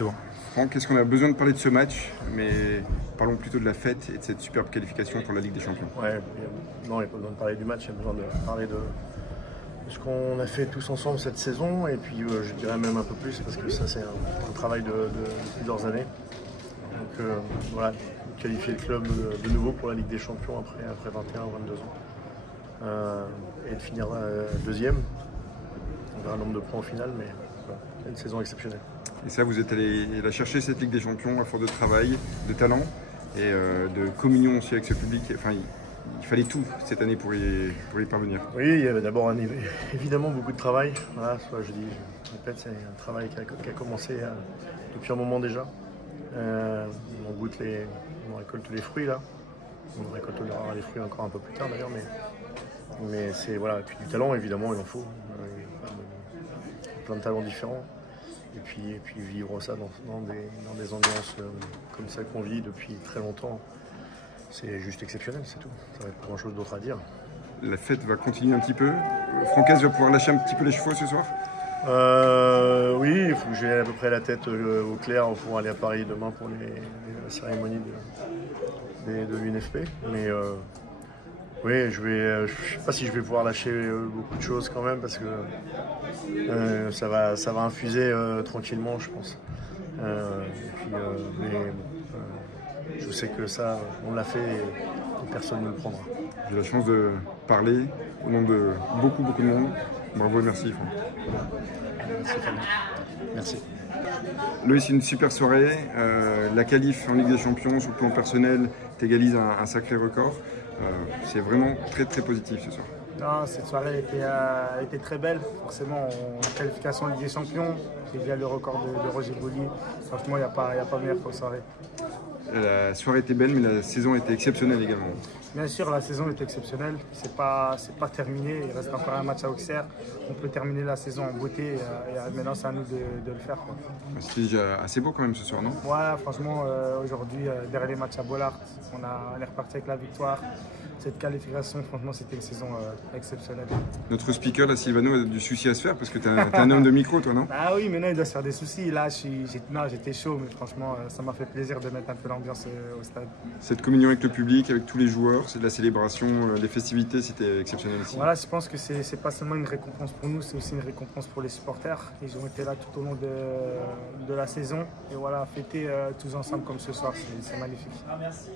c'est bon. Franck, est-ce qu'on a besoin de parler de ce match? Mais parlons plutôt de la fête et de cette superbe qualification pour la Ligue des Champions. Ouais, non, il n'y a pas besoin de parler du match, il y a besoin de parler de ce qu'on a fait tous ensemble cette saison. Et puis je dirais même un peu plus, parce que ça c'est un travail de plusieurs années. Donc voilà, qualifier le club de nouveau pour la Ligue des Champions après 21 ou 22 ans. Et de finir deuxième. On verra le nombre de points au final, mais voilà, une saison exceptionnelle. Et ça, vous êtes allé la chercher, cette Ligue des Champions, à force de travail, de talent et de communion aussi avec ce public. Enfin, il fallait tout cette année pour y parvenir. Oui, il y avait d'abord évidemment beaucoup de travail. Voilà, je répète, c'est un travail qui a commencé depuis un moment déjà. On récolte les fruits là. On récoltera les fruits encore un peu plus tard d'ailleurs, mais c'est voilà, et puis du talent évidemment, il en faut. Plein de talents différents. Et puis vivre ça dans des ambiances comme ça qu'on vit depuis très longtemps, c'est juste exceptionnel, c'est tout. Ça va pas grand chose d'autre à dire. La fête va continuer un petit peu. Francaise va pouvoir lâcher un petit peu les chevaux ce soir? Oui, il faut que j'ai à peu près la tête au clair pour aller à Paris demain pour la cérémonie de l'UNFP. Mais oui, je ne sais pas si je vais pouvoir lâcher beaucoup de choses quand même, parce que ça va infuser tranquillement, je pense. Je sais que ça, on l'a fait et personne ne le prendra. J'ai la chance de parler au nom de beaucoup de monde. Bravo et merci, Franck. Merci Fabien. Merci. Loïs, c'est une super soirée. La qualif en Ligue des Champions, sur le plan personnel, t'égalises un sacré record. C'est vraiment très positif ce soir. Non, cette soirée était très belle. Forcément, en qualification en Ligue des Champions, j'ai déjà le record de Roger Boli. Franchement, il n'y a pas meilleure comme soirée. La soirée était belle, mais la saison était exceptionnelle également. Bien sûr, la saison est exceptionnelle. C'est pas terminé. Il reste encore un match à Auxerre. On peut terminer la saison en beauté. Et maintenant, c'est à nous de le faire. C'était déjà assez beau quand même ce soir, non? Ouais, franchement, aujourd'hui, derrière les matchs à Bollaert, on est reparti avec la victoire. Cette qualification, franchement, c'était une saison exceptionnelle. Notre speaker, là, Silvano, a du souci à se faire parce que t'es un homme de micro, toi, non? Ah oui, maintenant il doit se faire des soucis. Là, j'étais chaud, mais franchement, ça m'a fait plaisir de mettre un peu l'ambiance au stade. Cette communion avec le public, avec tous les joueurs, c'est de la célébration, les festivités, c'était exceptionnel aussi. Voilà, je pense que c'est pas seulement une récompense pour nous, c'est aussi une récompense pour les supporters. Ils ont été là tout au long de la saison. Et voilà, fêter tous ensemble comme ce soir, c'est magnifique. Ah, merci.